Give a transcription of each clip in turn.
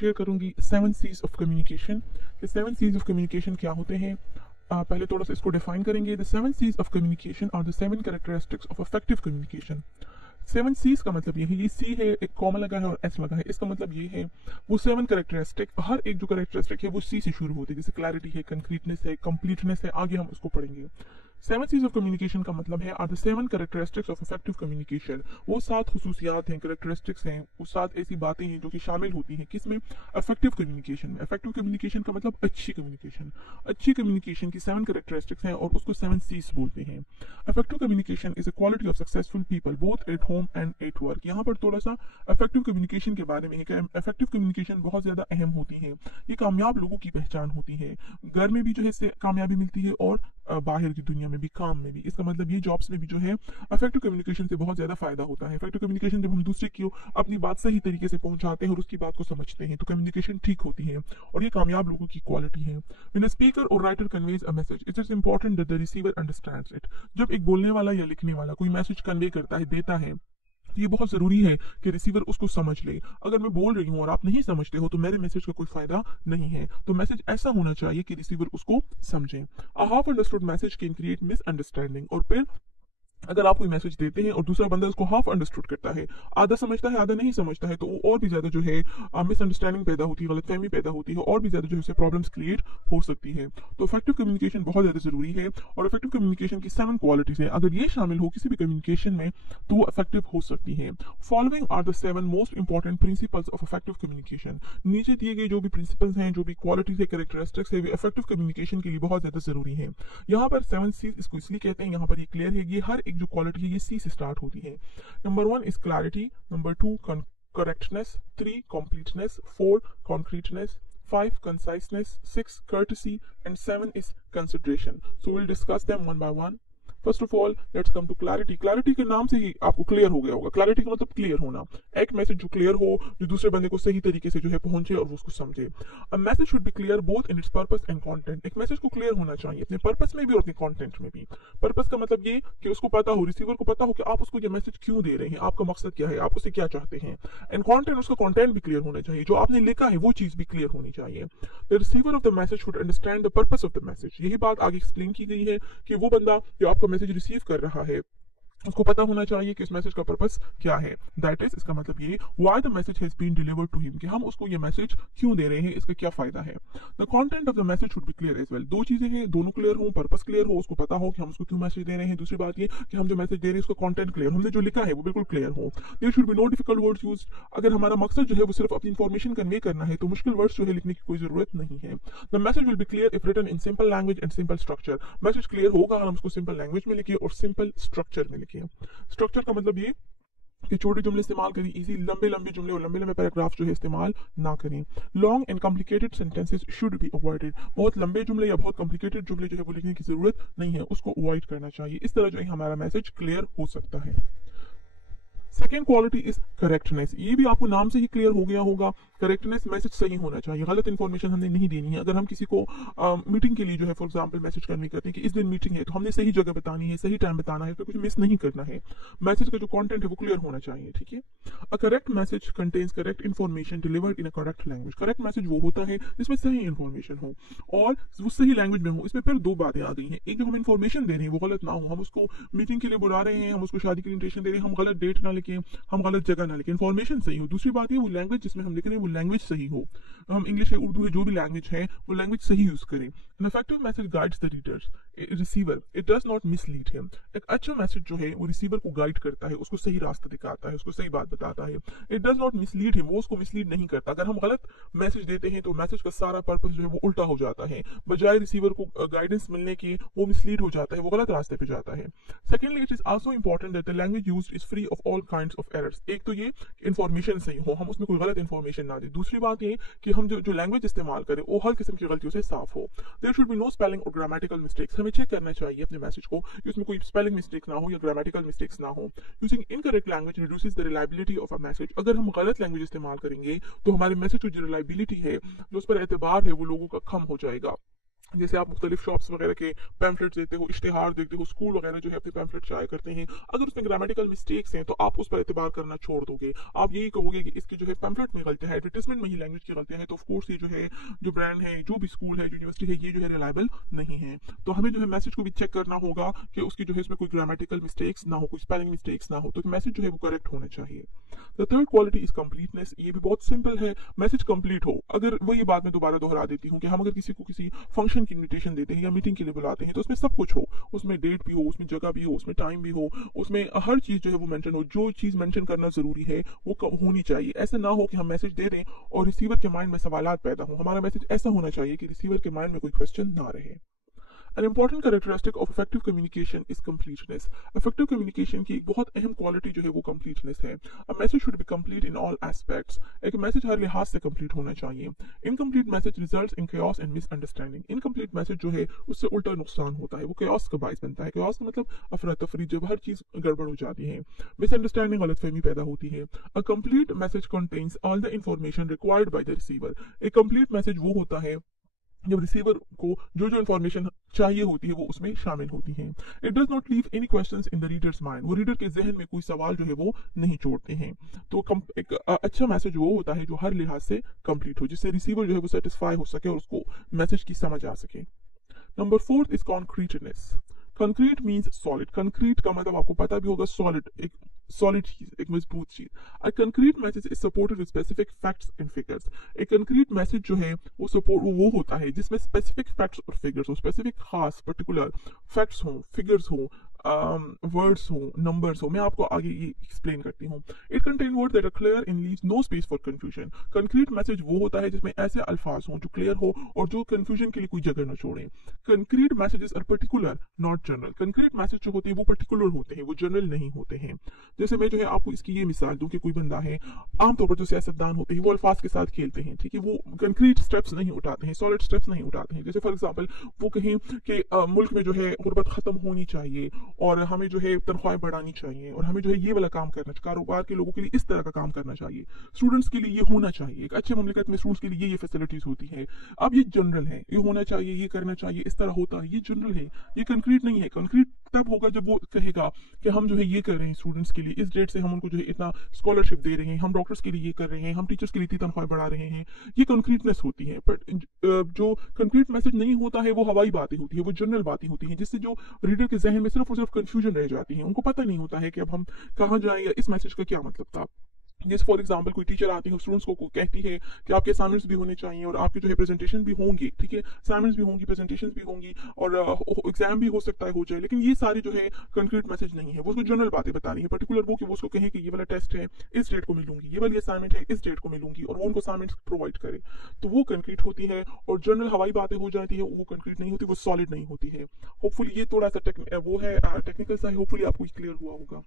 Share करूंगी 7 C's of communication. ये 7 C's of communication क्या होते हैं, पहले थोड़ा सा इसको डिफाइन करेंगे। The 7 C's of communication are the 7 characteristics of effective communication. 7 C's का मतलब ये है, ये C है, एक कॉमा लगा है और S लगा है, इसका मतलब ये है वो 7 कैरेक्टरिस्टिक, हर एक जो कैरेक्टरिस्टिक है वो C से शुरू होती है, जैसे क्लैरिटी है, कंक्रीटनेस है, कंप्लीटनेस है, आगे हम उसको पढ़ेंगे। 7 C's ऑफ कम्युनिकेशन का मतलब है are the 7 characteristics of effective communication. वो 7 खुसूसियात हैं, कैरेक्टरिस्टिक्स हैं, वो 7 ऐसी बातें हैं जो कि शामिल होती हैं किसमें, इफेक्टिव कम्युनिकेशन में। इफेक्टिव कम्युनिकेशन का मतलब अच्छी कम्युनिकेशन। अच्छी कम्युनिकेशन की 7 कैरेक्टरिस्टिक्स हैं और उसको 7 C's बोलते हैं। Effective communication is a quality of successful people both at home and at work. यहाँ पर थोड़ा सा इफेक्टिव कम्युनिकेशन के बारे में है कि इफेक्टिव कम्युनिकेशन बहुत ज्यादा अहम होती है, ये कामयाब लोगों की पहचान होती है। घर में भी जो है इससे कामयाबी मिलती है और बाहर की दुनिया में भी, काम में भी। इसका मतलब ये जॉब्स में भी जो है इफेक्टिव कम्युनिकेशन से बहुत ज्यादा फायदा होता है। इफेक्टिव कम्युनिकेशन जब हम दूसरे की अपनी बात सही तरीके से पहुंचाते हैं और उसकी बात को समझते हैं तो कम्युनिकेशन ठीक होती है और ये कामयाब लोगों की क्वालिटी है। When a speaker or writer conveys a message, it is important that the receiver understands it. जब एक बोलने वाला या लिखने वाला कोई मैसेज कन्वे करता है, देता है, तो ये बहुत जरूरी है कि रिसीवर उसको समझ ले। अगर मैं बोल रही हूँ और आप नहीं समझते हो तो मेरे मैसेज का कोई फायदा नहीं है। तो मैसेज ऐसा होना चाहिए कि रिसीवर उसको समझे। A half understood message can create misunderstanding. और फिर अगर आप कोई मैसेज देते हैं और दूसरा बंदा उसको हाफ अंडरस्टूड करता है, आधा समझता है आधा नहीं समझता है, तो वो और भी ज्यादा जो है मिसअंडरस्टैंडिंग पैदा होती है, गलतफहमी पैदा होती है और भी ज्यादा जो है प्रॉब्लम्स क्रिएट हो सकती है। तो इफेक्टिव कम्युनिकेशन बहुत ज्यादा जरूरी है और इफेक्टिव कम्युनिकेशन की 7 क्वालिटीज है, अगर ये शामिल हो किसी भी कम्युनिकेशन में तो वो इफेक्टिव हो सकती है। Following are the 7 most important principles of effective communication. नीचे दिए गए जो भी प्रिंसिपल्स हैं, जो भी क्वालिटीज है, कैरेक्टरिस्टिक्स है, वे इफेक्टिव कम्युनिकेशन के लिए बहुत ज्यादा जरूरी है। यहाँ पर 7 C's इसको इसलिए कहते हैं, यहाँ पर ये क्लियर है, ये हर एक जो क्वालिटी है ये C से स्टार्ट होती है। Number 1 is clarity, number 2 correctness, 3 completeness, 4 concreteness, 5 conciseness, 6 courtesy, and 7 is consideration. So we'll discuss them one by one. First of all let's come to clarity. Clarity के नाम से ही आपको क्लियर हो गया होगा। क्लैरिटी का मतलब क्लियर होना, एक मैसेज जो क्लियर हो, जो दूसरे बंदे को सही तरीके से जो है पहुंचे और वो उसको समझे। अ message should be clear both in its purpose and content. एक मैसेज को क्लियर होना चाहिए अपने पर्पस में भी और अपने कंटेंट में भी। पर्पस का मतलब ये कि उसको पता हो, रिसीवर को पता हो कि आप उसको ये मैसेज क्यों दे रहे हैं, आपका मकसद क्या है, आप उससे क्या चाहते हैं। एंड कंटेंट, उसका कंटेंट भी क्लियर होना चाहिए, जो आपने लिखा है वो चीज भी क्लियर होनी चाहिए। The receiver of the message should understand the purpose of the message. यही बात आगे एक्सप्लेन की गई है कि वो बंदा जो आपका मैसेज रिसीव कर रहा है उसको पता होना चाहिए कि इस मैसेज का पर्पस क्या है। दैट इज, इसका मतलब ये, why the message has been delivered to him, कि हम उसको ये मैसेज क्यों दे रहे हैं, इसका क्या फायदा है। The content of the message should be clear as well. दो चीजें हैं, दोनों क्लियर हो, पर्पस क्लियर हो, उसको पता हो कि हम उसको क्यों मैसेज दे रहे हैं। दूसरी बात ये कि हम जो मैसेज दे रहे हैं उसका कंटेंट क्लियर, हमने जो लिखा है वो बिल्कुल क्लियर हो। There should be no difficult words used. अगर हमारा मकसद जो है वो सिर्फ अपनी इंफॉर्मेशन कन्वे करना है तो मुश्किल वर्ड्स जो है लिखने की कोई जरूरत नहीं है। The message will be clear if written in simple language and simple structure. Message clear होगा हम उसको सिंपल लैंग्वेज में लिखिए और सिंपल स्ट्रक्चर में लिखिए। स्ट्रक्चर का मतलब ये कि छोटे जुमले इस्तेमाल करें, इजी लंबे लंबे जुमले और लंबे लंबे पैराग्राफ जो है इस्तेमाल ना करें। Long and complicated sentences should be avoided. बहुत लंबे जुमले या बहुत कॉम्प्लिकेटेड जुमले जो है वो लिखने की जरूरत नहीं है, उसको अवॉइड करना चाहिए। इस तरह जो है हमारा मैसेज क्लियर हो सकता है। Second quality is correctness. ये भी आपको नाम से ही क्लियर हो गया होगा। करेक्टनेस, मैसेज सही होना चाहिए, गलत इन्फॉर्मेशन हमने नहीं देनी है। अगर हम किसी को मीटिंग के लिए जो है फॉर एग्जांपल मैसेज करने करते हैं कि इस दिन मीटिंग है, तो हमने सही जगह बतानी है, सही टाइम बताना है, तो कुछ मिस नहीं करना है। मैसेज का जो कंटेंट है वो क्लियर होना चाहिए, ठीक है। A correct message contains correct information delivered in a correct language. Correct message वो होता है जिसमें सही इन्फॉर्मेशन हो और वो सही लैंग्वेज में हो। इसमें फिर दो बातें आ गई हैं, एक जो हम इन्फॉर्मेशन दे रहे हैं वो गलत ना हो, हम उसको मीटिंग के लिए बुला रहे हैं, हम उसको शादी की इन्विटेशन दे रहे हैं, हम गलत डेट ना लिखें, हम गलत जगह ना लिखें, इन्फॉर्मेशन सही हो। दूसरी बात ये वो लैंग्वेज जिसमें हम लिख रहे हैं वो लैंग्वेज सही हो, हम इंग्लिश है, उर्दू है, जो भी लैंग्वेज है वो लैंग्वेज सही यूज करें। An effective message guides the readers receiver, it does not mislead him. एक अच्छा मैसेज जो है वो रिसीवर को गाइड करता है, उसको सही रास्ता दिखाता है, उसको सही बात बताता है। It does not mislead him, वो उसको मिसलीड नहीं करता। अगर हम गलत मैसेज देते हैं तो मैसेज का सारा पर्पस जो है वो उल्टा हो जाता है, बजाय रिसीवर को गाइडेंस मिलने की वो मिसलीड हो जाता है, वो गलत रास्ते पे जाता है। Secondly, it is also important that the language used is free of all kinds of errors. एक तो ये इन्फॉर्मेशन सही हो, हम उसमें कोई गलत इन्फॉर्मेशन ना दें। दूसरी बात ये कि हम जो लैंग्वेज इस्तेमाल करें वो हर किस्म की गलतियों से साफ हो। There should be no spelling और ग्रामेटिकल मिस्टेक्स। हमें चेक करना चाहिए अपने मैसेज को कि उसमें कोई स्पेलिंग मिस्टेक ना हो या ग्रामेटिकल मिस्टेक्स ना हो। Using incorrect language reduces the reliability of a message. अगर हम गलत लैंग्वेज इस्तेमाल करेंगे तो हमारे मैसेज की जो रिलायबिलिटी है, जो उस पर एतबार है, वो लोगों का कम हो जाएगा। जैसे आप मुख्तलिफ शॉप्स वगैरह के पैम्फलेट्स देते हो, इश्तिहार देखते हो, स्कूल वगैरह जो है अपने पैम्फलेट शाया करते हैं, अगर उसमें ग्रामेटिकल मिस्टेक्स हैं तो आप उस पर एतबार करना छोड़ दोगे। आप यही कहोगे कि इसके जो है पैम्फलेट में गलतियां हैं, एडवर्टाइजमेंट में ही लैंग्वेज की गलतियां हैं, तो ऑफकोर्स ये जो है जो ब्रांड है, जो भी स्कूल है, जो यूनिवर्सिटी है, ये जो है रिलायबल नहीं है। तो हमें जो है मैसेज को भी चेक करना होगा कि उसकी जो है इसमें कोई ग्रामेटिकल मिस्टेक्स ना हो, कोई स्पेलिंग मिस्टेक्स ना हो, तो मैसेज जो है वो करेक्ट होना चाहिए। The third quality is completeness. ये भी बहुत सिंपल है, मैसेज कंप्लीट हो। अगर वही बात मैं दोबारा दोहरा देती हूँ कि हम अगर किसी को किसी फंक्शन की इन्विटेशन देते हैं या मीटिंग के लिए बुलाते हैं तो उसमें सब कुछ हो, उसमें डेट भी हो, उसमें जगह भी हो, उसमें टाइम भी हो, उसमें हर चीज जो है वो मेंशन हो। जो चीज मेंशन करना जरूरी है वो होनी चाहिए। ऐसा ना हो कि हम मैसेज दे दें और रिसीवर के माइंड में सवालात पैदा हो। हमारा मैसेज ऐसा होना चाहिए कि रिसीवर के माइंड में कोई क्वेश्चन ना रहे। An important characteristic of effective communication is completeness. Effective communication की एक बहुत अहम क्वालिटी जो है वो completeness है। A message should be complete in all aspects. एक मैसेज हर लिहाज से complete होना चाहिए। Incomplete message results in chaos and misunderstanding. Incomplete message जो है उससे उल्टा नुकसान होता है, वो chaos का बायस बनता है। chaos का मतलब अफरा तफरी, जब हर चीज गड़बड़ हो जाती है। Misunderstanding, गलतफहमी पैदा होती है। A complete message contains all the information required by the receiver. एक complete message वो होता है जब रिसीवर को जो जो इन्फॉर्मेशन चाहिए होती है वो उसमें शामिल होती है। It does not leave any questions in the readers mind. वो रीडर के जहन में कोई सवाल जो है वो नहीं छोड़ते हैं। तो एक अच्छा मैसेज वो होता है जो हर लिहाज से कंप्लीट हो, जिससे रिसीवर जो है वो सेटिस्फाई हो सके और उसको मैसेज की समझ आ सके। Number fourth is concreteness. Concrete means solid. Concrete का मतलब आपको पता भी होगा, सॉलिड, एक सॉलिड चीज, एक मजबूत चीज। A concrete message is supported with specific facts and figures. एक कंक्रीट मैसेज जो है वो सपोर्ट वो होता है जिसमें स्पेसिफिक फैक्ट्स और फिगर्स हो, स्पेसिफिक खास पर्टिकुलर फैक्ट्स हो, फिगर्स हो, वर्ड्स हो, नंबर्स हो। मैं आपको आगे ये एक्सप्लेन करती हूँ। It contain word that are clear and leaves no space for confusion. Concrete message वो होता है जिसमें ऐसे अल्फाज हो जो क्लियर हो और जो कंफ्यूजन के लिए कोई जगह न छोड़े। Concrete messages are particular not general. Concrete message जो होते हैं वो पर्टिकुलर होते हैं, वो जनरल नहीं होते हैं। जैसे मैं जो है आपको इसकी ये मिसाल दूं कि कोई बंदा है, आमतौर पर जो सियासतदान होते हैं वो अल्फाज के साथ खेलते हैं, ठीक है, वो कंक्रीट स्टेप्स नहीं उठाते हैं, सॉलिड स्टेप्स नहीं उठाते हैं। जैसे फॉर एग्जांपल वो कहें कि मुल्क में जो है गुर्बत खत्म होनी चाहिए और हमें जो है तनख्वाहें बढ़ानी चाहिए और हमें जो है ये वाला काम करना चाहिए, कारोबार के लोगों के लिए इस तरह का काम करना चाहिए, स्टूडेंट्स के लिए ये होना चाहिए, एक अच्छे मुमलिकत में स्टूडेंट्स के लिए ये फैसिलिटीज होती है। अब ये जनरल है, ये होना चाहिए, ये करना चाहिए, इस तरह होता है, ये जनरल है, ये कंक्रीट नहीं है। कंक्रीट तब होगा जब वो कहेगा कि हम जो है ये कर रहे हैं स्टूडेंट्स के लिए, इस डेट से हम उनको जो है इतना स्कॉलरशिप दे रहे हैं, हम डॉक्टर्स के लिए ये कर रहे हैं, हम टीचर्स के लिए इतनी तनख्वाह बढ़ा रहे हैं। ये कंक्रीटनेस होती है। बट जो कंक्रीट मैसेज नहीं होता है वो हवाई बातें होती है, वो जनरल बातें होती हैं, जिससे जो रीडर के जहन में सिर्फ और सिर्फ कंफ्यूजन रह जाती है। उनको पता नहीं होता है कि अब हम कहाँ जाएं या इस मैसेज का क्या मतलब था। जैसे फॉर एग्जांपल कोई टीचर आती है स्टूडेंट्स को कहती है कि आपके असाइनमेंट्स भी होने चाहिए और आपके जो है प्रेजेंटेशन भी होंगी, ठीक है, असाइनमेंट्स भी होंगी, प्रेजेंटेशंस भी होंगी और एग्जाम भी हो सकता है हो जाए। लेकिन ये सारी जो है कंक्रीट मैसेज नहीं है, वो उसको जनरल बातें बता रही है, पर्टिकुलर वो कि वो उसको कहे कि ये वाला टेस्ट है इस डेट को मिलूंगी, ये वाली असाइनमेंट है इस डेट को मिलूंगी और वो उनको असाइनमेंट्स प्रोवाइड करे, तो वो कंक्रीट होती है। और जनरल हवाई बातें हो जाती है, वो कंक्रीट नहीं होती, वो सॉलिड नहीं होती है। होपफुली ये थोड़ा सा वो है टेक्निकल सा है, होपफुली आपको क्लियर हुआ होगा।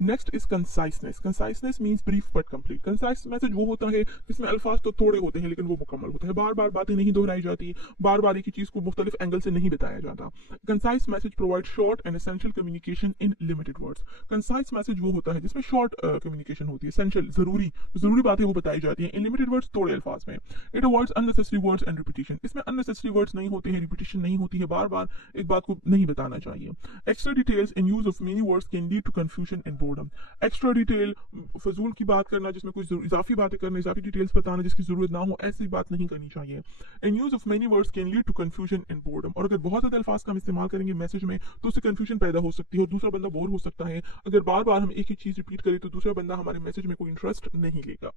Next is conciseness. Conciseness means brief but complete. Concise message वो होता है जिसमें अल्फाज तो थोड़े होते हैं लेकिन वो मुकम्मल होता है, बार बार बातें नहीं दोहराई जाती, बार बार एक ही चीज को मुख्तलिफ एंगल से नहीं बताया जाता। Concise message provide short and essential communication in limited words. Concise message वो होता है जिसमें शॉर्ट कम्युनिकेशन होती है, एसेंशियल जरूरी बातें वो बताई जाती हैं, इन लिमिटेड वर्ड्स थोड़े अल्फाज में। It avoids unnecessary words and repetition. इसमें अननेसेसरी वर्ड्स नहीं होते हैं, रिपीटिशन नहीं होती है, बार बार एक बात को नहीं बताना चाहिए। Extra details in use of many words can lead to confusion and boredom. Extra detail, फजूल की बात करना, जिसमें कुछ इजाफी बातें करना, इजाफी डिटेल्स बताना जिसकी जरूरत ना हो, ऐसी बात नहीं करनी चाहिए। And use of many words can lead to confusion and boredom. और अगर बहुत ज्यादा अल्फाज का हम इस्तेमाल करेंगे मैसेज में तो उससे कंफ्यूजन पैदा हो सकती है और दूसरा बंदा बोर हो सकता है। अगर बार बार हम एक ही चीज रिपीट करें तो दूसरा बंदा हमारे मैसेज में कोई इंटरेस्ट नहीं लेगा।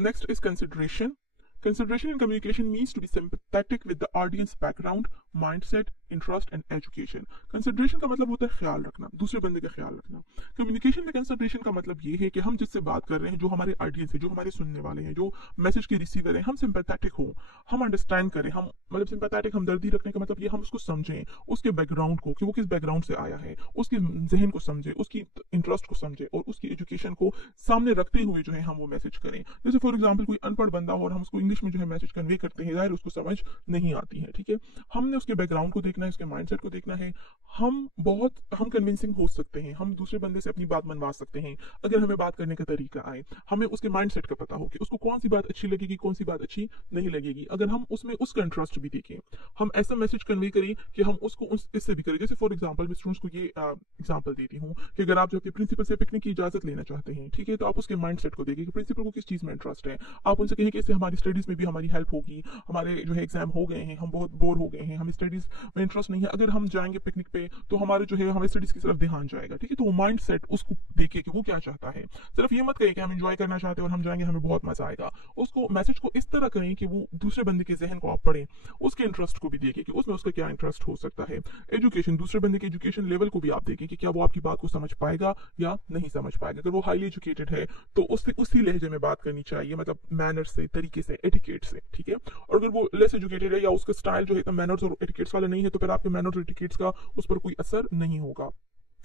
Next is consideration. Consideration in communication means to be sympathetic with the audience background, mindset, interest and education. Consideration का मतलब होता है ख्याल रखना, दूसरे बंदे का ख्याल रखना। Communication में consideration का मतलब ये है कि हम जिससे बात कर रहे हैं, जो हमारे ऑडियंस है, जो हमारे सुनने वाले हैं, जो मैसेज के रिसीवर हैं, हम सिंपैथेटिक हों, हम अंडरस्टैंड करें, हम मतलब सिंपैथेटिक हमदर्दी रखने का मतलब ये हम उसको समझें, उसके बैकग्राउंड को कि वो किस बैकग्राउंड से आया है, उसके जहन को समझे, उसकी इंटरेस्ट को समझे और उसकी एजुकेशन को सामने रखते हुए जो है हम वो मैसेज करें। जैसे फॉर एग्जाम्पल कोई अनपढ़ बंदा हो और हम उसको इंग्लिश में जो है मैसेज कन्वे करते हैं, जाहिर उसको समझ नहीं आती है, ठीक है। हमने उसके बैकग्राउंड को देखना है, उसके माइंडसेट को देखना है। हम कन्विंसिंग हो सकते हैं, हम दूसरे बंदे से अपनी बात मनवा सकते हैं अगर हमें बात करने का तरीका आए, हमें उसके माइंडसेट का पता हो कि उसको कौन सी बात अच्छी लगेगी, कौन सी बात अच्छी नहीं लगेगी। अगर हम उसमें उसका इंटरेस्ट भी देखें, हम ऐसा मैसेज कन्वे करें कि हम उसको इससे भी करें। जैसे फॉर एग्जाम्पल मैं स्टूडेंट्स को ये एग्जाम्पल देती हूँ कि अगर आप जो अपने प्रिंसिपल से पिकनिक की इजाजत लेना चाहते हैं, ठीक है, तो आप उसके माइंडसेट को देखिए कि प्रिंसिपल को किस चीज में इंटरेस्ट है। आप उनसे कहें कि इससे हमारी स्टडीज में भी हमारी हेल्प होगी, हमारे जो है एग्जाम हो गए हैं, हम बहुत बोर हो गए हैं, हमें स्टडीज में इंटरेस्ट नहीं है, अगर हम जाएंगे पिकनिक पे तो हमारे जो है हमें स्टडीज की तरफ ध्यान जाएगा, ठीक है। तो वो माइंड सेट उसको देखे कि वो क्या चाहता है। सिर्फ ये मत कहें कि हम एंजॉय करना चाहते हैं और हम जाएंगे हमें बहुत मजा आएगा। उसको मैसेज को इस तरह करें कि वो दूसरे बंदे के जहन को आप पढ़ें, उसके इंटरेस्ट को भी देखें कि उसमें उसका क्या इंटरेस्ट हो सकता है। एजुकेशन, दूसरे बंदे के एजुकेशन लेवल को भी आप देखें कि क्या वो आपकी बात को समझ पाएगा या नहीं समझ पाएगा। अगर वो हाईली एजुकेटेड है तो उससे उसी लहजे में बात करनी चाहिए, मतलब मैनर से, तरीके से, एटिकेट से, ठीक है। और अगर वो लेस एजुकेटेड है या उसका स्टाइल जो है मैनर्स और एटिकेट्स वाला नहीं है तो फिर आपके मैनर्स और एटिकेट्स का उस पर कोई असर नहीं होगा।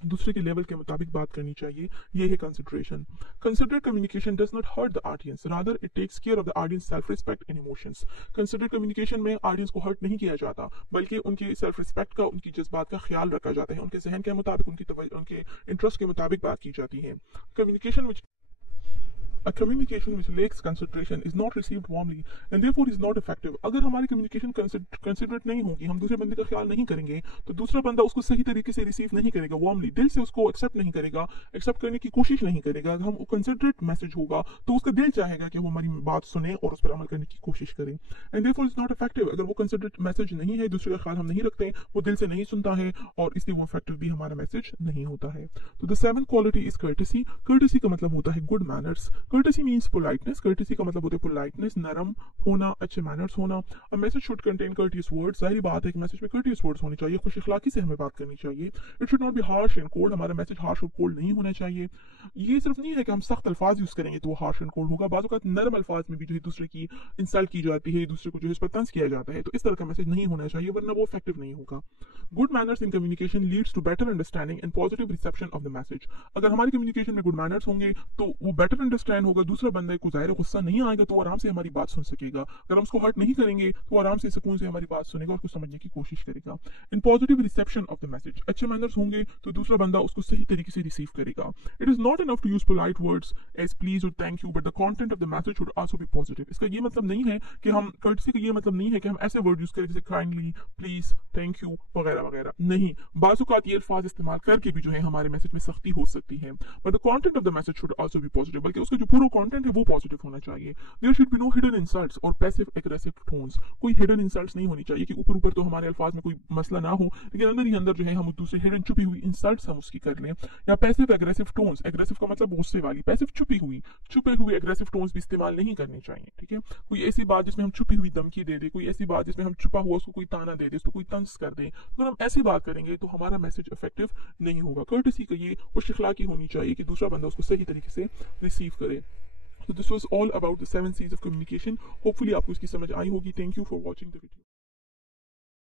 दूसरे के लेवल के मुताबिक बात करनी चाहिए, ये है consideration. Considerate communication does not hurt the audience, rather it takes care of the audience self respect and emotions. Considerate communication में ऑडियंस को हर्ट नहीं किया जाता, बल्कि उनके सेल्फ रिस्पेक्ट का, उनकी जज्बात का ख्याल रखा जाता है, उनके जहन के मुताबिक, उनके इंटरेस्ट के मुताबिक बात की जाती है। Communication which A communication which lacks consideration is not received warmly and therefore is not effective. अगर हमारी कम्युनिकेशन कंसिडरेट नहीं होगी, हम दूसरे बंदे का ख्याल नहीं करेंगे, तो दूसरा बंदा उसको सही तरीके से रिसीव नहीं करेगा, वार्मली, दिल से उसको एक्सेप्ट नहीं करेगा, एक्सेप्ट करने की कोशिश नहीं करेगा। अगर हम कंसिडरेट मैसेज होगा तो उसका दिल चाहेगा कि वो हमारी बात सुने और उस पर अमल करने की कोशिश करें। And therefore is not effective. अगर वो कंसिडरेट मैसेज नहीं है, दूसरे का ख्याल हम नहीं रखते, वो दिल से नहीं सुनता है और इसलिए वो इफेक्टिव भी हमारा मैसेज नहीं होता है। तो the seventh quality is courtesy. Courtesy का मतलब होता है good manners. Courtesy means politeness. Courtesy का मतलब होता है पोलाइटनेस, नरम होना, अच्छे मैनर्स होना। A message should contain courteous words. जाहिर बात है कि मैसेज में कर्टियस वर्ड्स होने चाहिए, खुश अखलाकी से हमें बात करनी चाहिए। It should not be harsh and cold. हमारा मैसेज हार्श और कोल्ड नहीं होना चाहिए। ये सिर्फ नहीं है कि हम सख्त अल्फाज यूज करेंगे तो वो हार्श एंड कोल्ड होगा, बाज़ औक़ात नरम अल्फाज में भी जो है दूसरे की इंसल्ट की जाती है, दूसरे को जो है इस पर तंज किया जाता है, तो इस तरह का मैसेज नहीं होना चाहिए, वरना वो इफेक्टिव नहीं होगा। Good manners in communication leads to better understanding and positive reception of the message. अगर हमारी कम्युनिकेशन में गुड मैनर्स होंगे तो वो बेटर अंडरस्टैंड होगा, दूसरा बंदे को ज़ाहिर गुस्सा नहीं आएगा तो आराम से हमारी बात सुन सकेगा। अगर हम उसको हर्ट नहीं करेंगे तो आराम से सुकून से हमारी बात सुनेगा और उसको समझने की कोशिश करेगा। In positive reception of the message, अच्छे मैनर्स होंगे तो दूसरा बंदा उसको सही तरीके से रिसीव करेगा। It is not enough to use polite words as please और thank you, but the content of the message should also be positive. इसका ये मतलब नहीं है कि हम कर्टसी का ये मतलब नहीं है कि हम ऐसे वर्ड यूज करें जैसे काइंडली, प्लीज, थैंक यू वगैरह वगैरह, नहीं। बाज़ औक़ात ये अल्फाज इस्तेमाल करके भी जो है हमारे मैसेज में सख्ती हो सकती है, but the content of the message should also be positive, बल्कि उसका जो पूरा कंटेंट है वो पॉजिटिव होना चाहिए। There should be no hidden insults और पैसिव एग्रेसिव टोन्स। कोई हिडन इंसल्ट्स नहीं होनी चाहिए कि ऊपर ऊपर तो हमारे अल्फाज में कोई मसला ना हो, लेकिन अंदर ही अंदर जो है हम दूसरे हिडन छुपी हुई इंसल्ट्स हम उसकी कर लें। या पैसिव एग्रेसिव टोन्स, एग्रेसिव का मतलब गुस्से वाली, पैसिव छुपे हुए एग्रेसिव टोन्स भी इस्तेमाल नहीं करने चाहिए, ठीक है। कोई ऐसी बात जिसमें हम छुपी हुई धमकी दे दे, कोई ऐसी बात जिसमें हम छुपा हुआ उसको कोई ताना दे दे, उसको कोई तंज कर दे, अगर हम ऐसी बात करेंगे तो हमारा मैसेज इफेक्टिव नहीं होगा। कर्टेसी का ये खुश अखलाकी होनी चाहिए कि दूसरा बंदा उसको सही तरीके से रिसीव करे। So this was all about the 7 C's of communication. Hopefully आपको इसकी समझ आई होगी. Thank you for watching the video.